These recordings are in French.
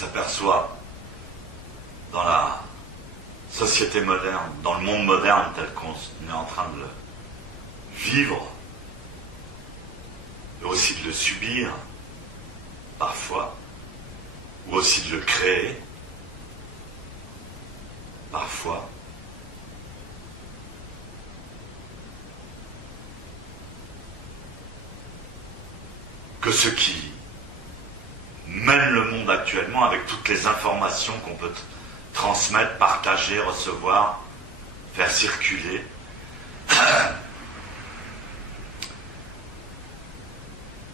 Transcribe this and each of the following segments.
s'aperçoit dans la société moderne, dans le monde moderne tel qu'on est en train de le vivre, et aussi de le subir, parfois, ou aussi de le créer, parfois, que ce qui mène le monde actuellement, avec toutes les informations qu'on peut transmettre, partager, recevoir, faire circuler,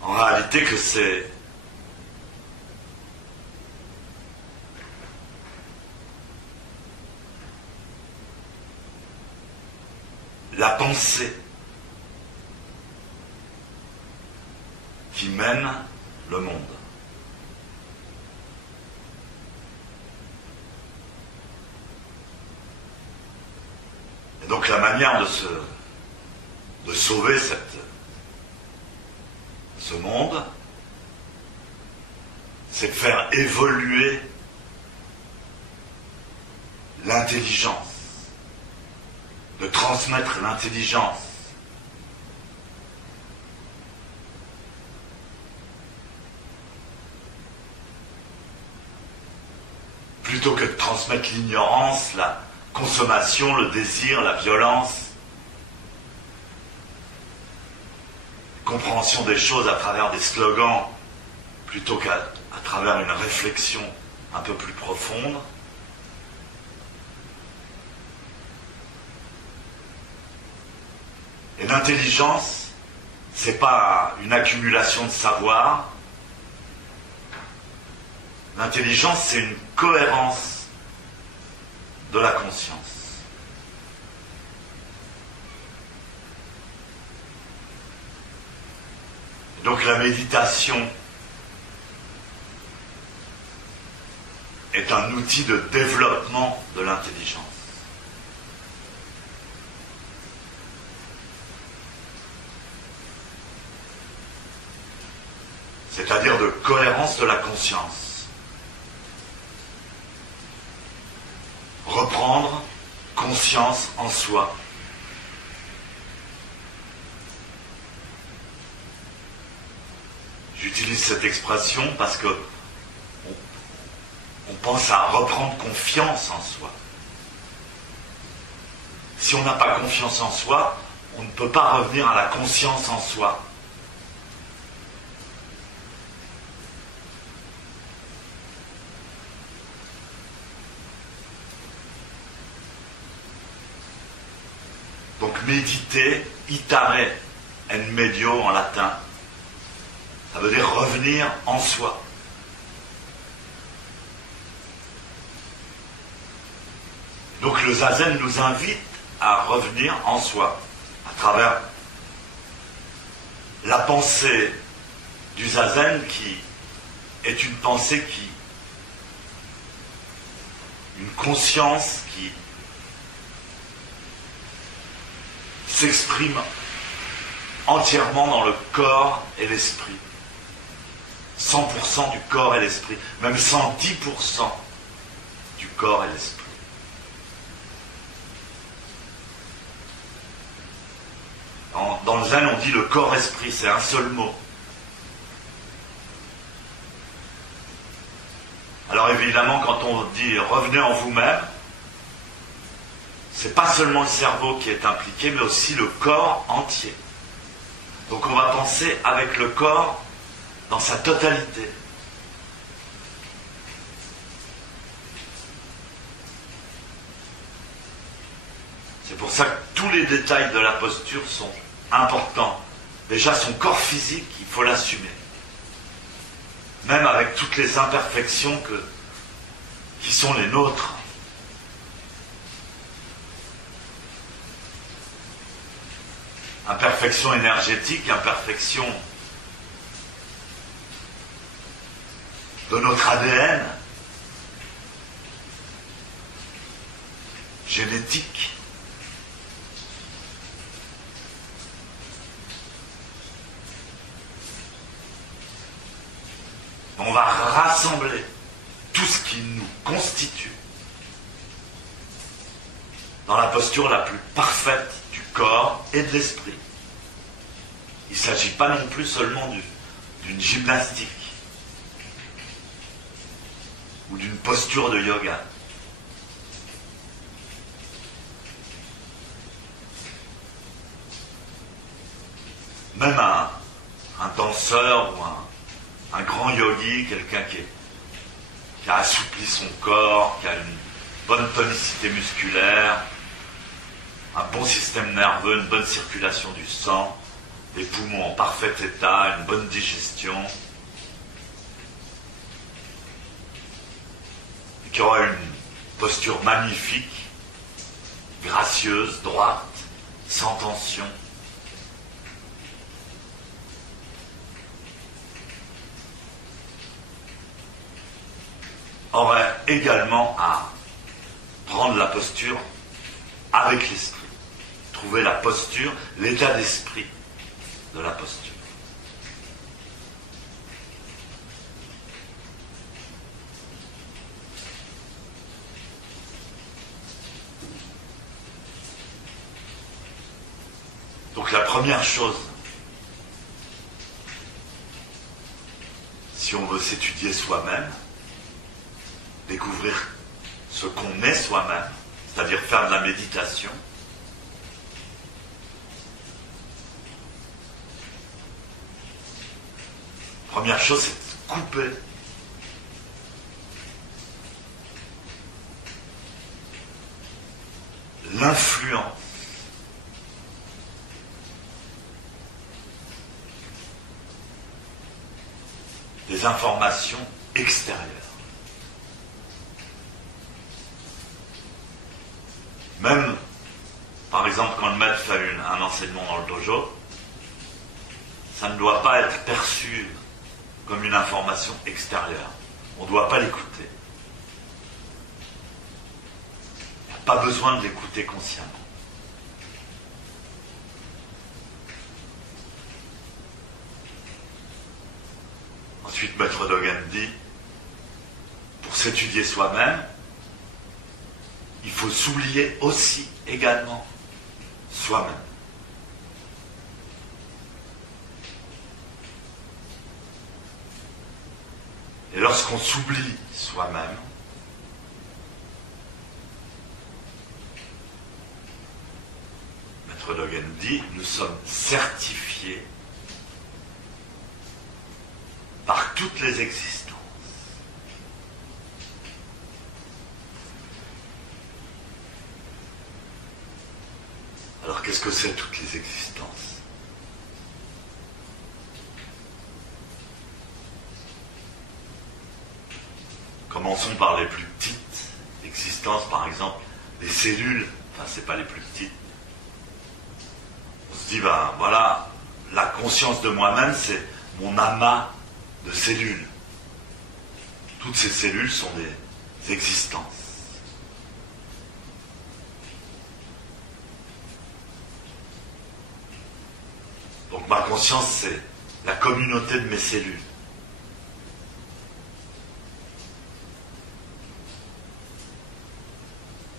en réalité que c'est la pensée qui mène le monde. Et donc la manière de sauver ce monde, c'est de faire évoluer l'intelligence, de transmettre l'intelligence. Plutôt que de transmettre l'ignorance, la consommation, le désir, la violence, compréhension des choses à travers des slogans, plutôt qu'à travers une réflexion un peu plus profonde. Et l'intelligence, c'est pas une accumulation de savoir. L'intelligence, c'est une cohérence de la conscience. Donc la méditation est un outil de développement de l'intelligence. C'est-à-dire de cohérence de la conscience. Reprendre conscience en soi. J'utilise cette expression parce que on pense à reprendre confiance en soi. Si on n'a pas confiance en soi, on ne peut pas revenir à la conscience en soi. Donc méditer, itare en medio en latin, ça veut dire revenir en soi. Donc le zazen nous invite à revenir en soi, à travers la pensée du zazen qui est une pensée une conscience qui s'exprime entièrement dans le corps et l'esprit. 100% du corps et l'esprit, même 110% du corps et l'esprit. Dans le zen, on dit le corps-esprit, c'est un seul mot. Alors évidemment, quand on dit revenez en vous-même, c'est pas seulement le cerveau qui est impliqué, mais aussi le corps entier. Donc on va penser avec le corps dans sa totalité. C'est pour ça que tous les détails de la posture sont importants. Déjà son corps physique, il faut l'assumer. Même avec toutes les imperfections qui sont les nôtres. Imperfection énergétique, imperfection de notre ADN, génétique. On va rassembler tout constitue dans la posture la plus parfaite du corps et de l'esprit. Il ne s'agit pas non plus seulement d'une gymnastique ou d'une posture de yoga. Même un danseur ou un grand yogi, quelqu'un qui a assoupli son corps, qui a une bonne tonicité musculaire, un bon système nerveux, une bonne circulation du sang, des poumons en parfait état, une bonne digestion, et qui aura une posture magnifique, gracieuse, droite, sans tension. Aurait également à prendre la posture avec l'esprit. Trouver la posture, l'état d'esprit de la posture. Donc la première chose, si on veut s'étudier soi-même, découvrir ce qu'on est soi-même, c'est-à-dire faire de la méditation. Première chose, c'est de couper l'influence des informations extérieures. Même, par exemple, quand le maître fait un enseignement dans le dojo, ça ne doit pas être perçu comme une information extérieure. On ne doit pas l'écouter. Il n'y a pas besoin de l'écouter consciemment. Ensuite, Maître Dogen dit, pour s'étudier soi-même, il faut s'oublier aussi, également, soi-même. Et lorsqu'on s'oublie soi-même, Maître Dogen dit, nous sommes certifiés par toutes les existences. Alors qu'est-ce que c'est toutes les existences ? Commençons par les plus petites existences, par exemple les cellules, enfin c'est pas les plus petites. On se dit, ben voilà, la conscience de moi-même, c'est mon amas de cellules. Toutes ces cellules sont des existences. Donc ma conscience, c'est la communauté de mes cellules.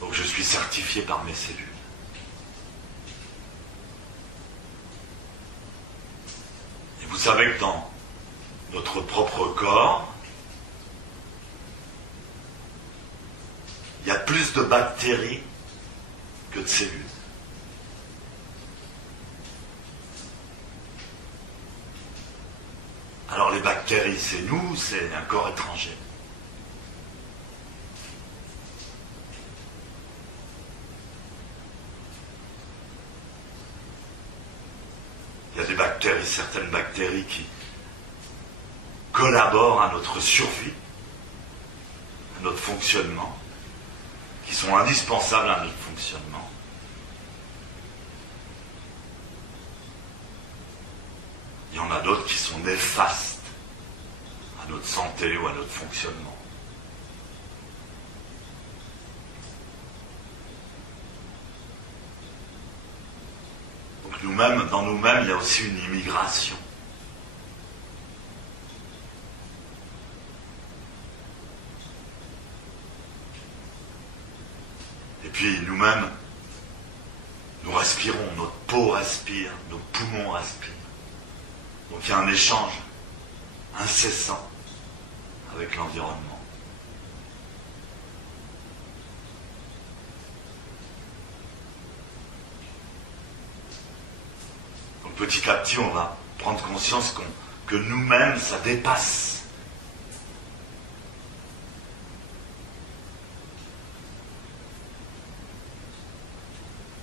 Donc je suis certifié par mes cellules. Et vous savez que dans notre propre corps, il y a plus de bactéries que de cellules. Alors les bactéries, c'est nous, c'est un corps étranger. Il y a des bactéries, certaines bactéries qui collaborent à notre survie, à notre fonctionnement, qui sont indispensables à notre fonctionnement. Il y en a d'autres qui sont néfastes à notre santé ou à notre fonctionnement. Donc nous-mêmes, dans nous-mêmes, il y a aussi une immigration. puis nous-mêmes, nous respirons, notre peau respire, nos poumons respirent. Donc il y a un échange incessant avec l'environnement. Donc petit à petit, on va prendre conscience que nous-mêmes, ça dépasse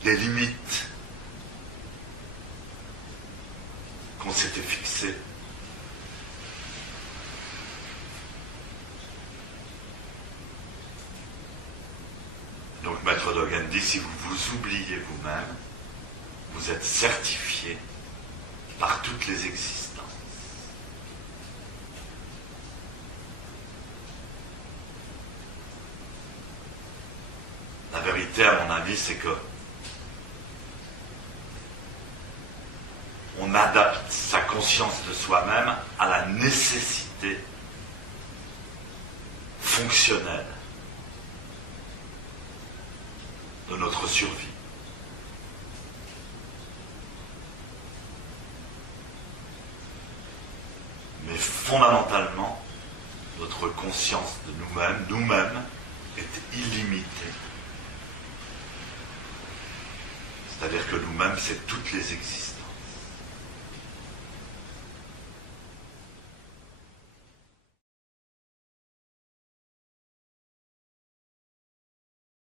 les limites qu'on s'était fixées. Donc Maître Dogen dit, si vous vous oubliez vous-même, vous êtes certifié par toutes les existences. La vérité, à mon avis, c'est que on adapte sa conscience de soi-même à la nécessité fonctionnelle de notre survie. Mais fondamentalement, notre conscience de nous-mêmes est illimitée. C'est-à-dire que nous-mêmes, c'est toutes les existences.